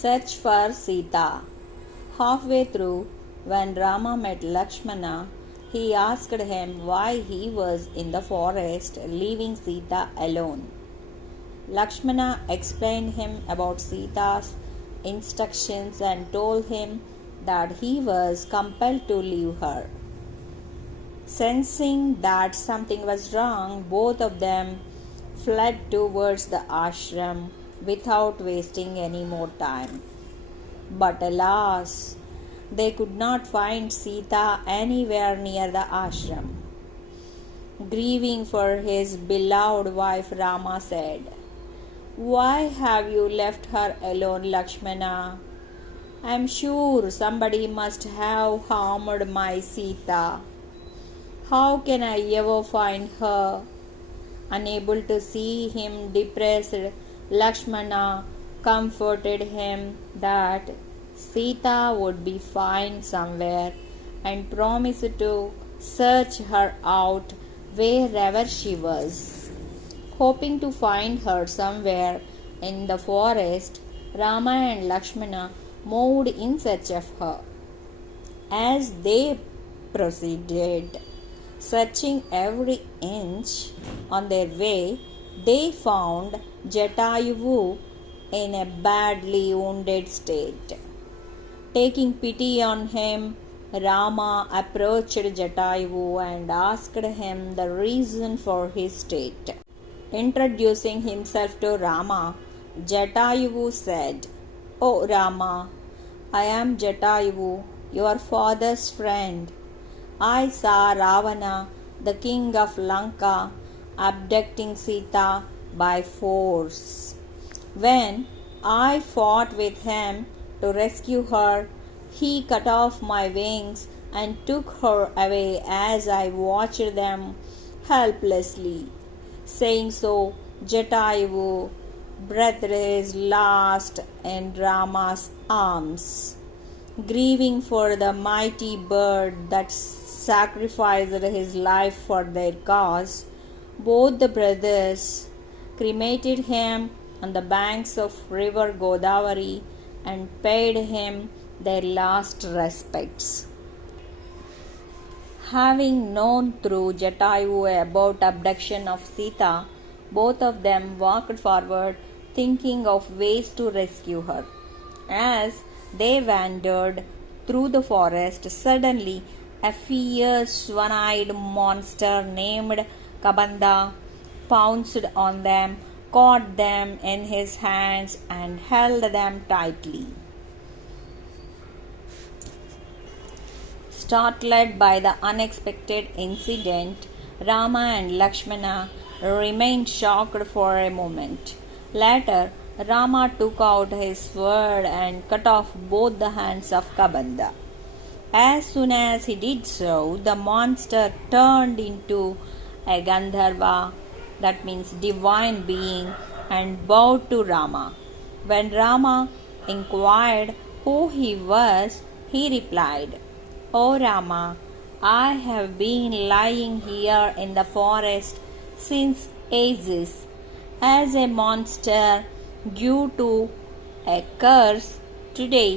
Search for Sita. Halfway through, when Rama met Lakshmana, he asked him why he was in the forest leaving Sita alone. Lakshmana explained him about Sita's instructions and told him that he was compelled to leave her. Sensing that something was wrong, both of them fled towards the ashram without wasting any more time. But alas, they could not find Sita anywhere near the ashram. Grieving for his beloved wife, Rama said, "Why have you left her alone, Lakshmana? I am sure somebody must have harmed my Sita. How can I ever find her?" Unable to see him depressed, Lakshmana comforted him that Sita would be fine somewhere and promised to search her out wherever she was. Hoping to find her somewhere in the forest, Rama and Lakshmana moved in search of her. As they proceeded, searching every inch on their way, they found Jatayu in a badly wounded state. Taking pity on him, Rama approached Jatayu and asked him the reason for his state. Introducing himself to Rama, Jatayu said, "O Rama, I am Jatayu, your father's friend. I saw Ravana, the king of Lanka, abducting Sita by force. When I fought with him to rescue her, he cut off my wings and took her away as I watched them helplessly." Saying so, Jatayu breathed his last in Rama's arms. Grieving for the mighty bird that sacrificed his life for their cause, both the brothers cremated him on the banks of river Godavari and paid him their last respects. Having known through Jatayu about abduction of Sita, both of them walked forward thinking of ways to rescue her. As they wandered through the forest, suddenly a fierce one-eyed monster named Kabanda pounced on them, caught them in his hands and held them tightly. Startled by the unexpected incident, Rama and Lakshmana remained shocked for a moment. Later, Rama took out his sword and cut off both the hands of Kabanda. As soon as he did so, the monster turned into a Gandharva, that means divine being, and bowed to Rama. When Rama inquired who he was, he replied, "O Rama, I have been lying here in the forest since ages as a monster due to a curse. Today,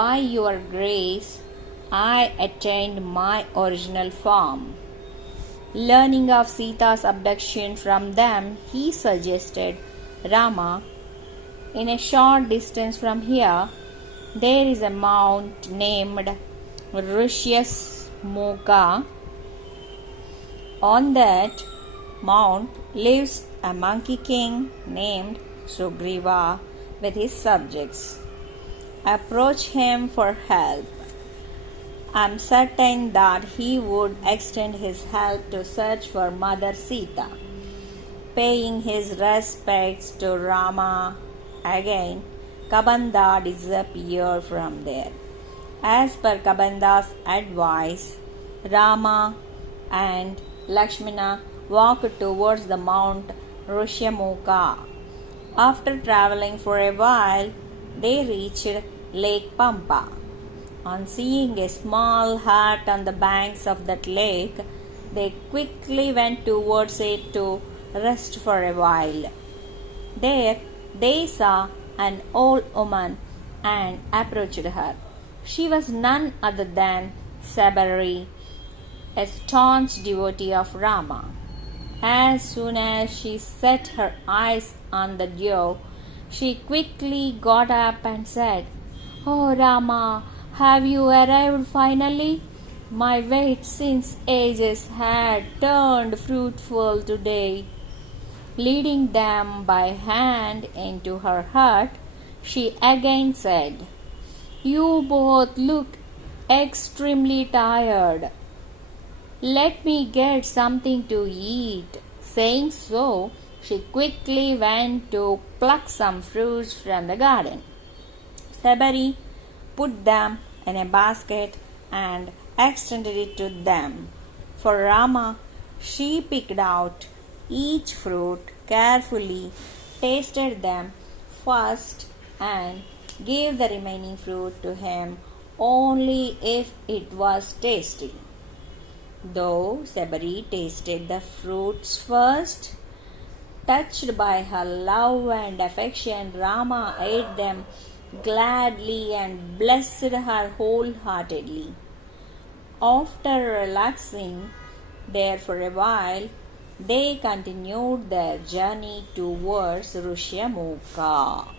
by your grace, I attained my original form." Learning of Sita's abduction from them, he suggested, "Rama, in a short distance from here, there is a mount named Rishyamukha. On that mount lives a monkey king named Sugriva with his subjects. Approach him for help. I am certain that he would extend his help to search for Mother Sita." Paying his respects to Rama again, Kabanda disappeared from there. As per Kabanda's advice, Rama and Lakshmana walked towards the Mount Rishyamukha. After traveling for a while, they reached Lake Pampa. On seeing a small hut on the banks of that lake, they quickly went towards it to rest for a while. There they saw an old woman and approached her. She was none other than Sabari, a staunch devotee of Rama. As soon as she set her eyes on the dew, she quickly got up and said, "Oh Rama, have you arrived finally? My wait since ages had turned fruitful today." Leading them by hand into her hut, she again said, "You both look extremely tired. Let me get something to eat." Saying so, she quickly went to pluck some fruits from the garden. Sabari put them in a basket and extended it to them. For Rama, she picked out each fruit carefully, tasted them first, and gave the remaining fruit to him only if it was tasty. Though Sabari tasted the fruits first, touched by her love and affection, Rama ate them gladly and blessed her wholeheartedly. After relaxing there for a while, they continued their journey towards Rishyamukha.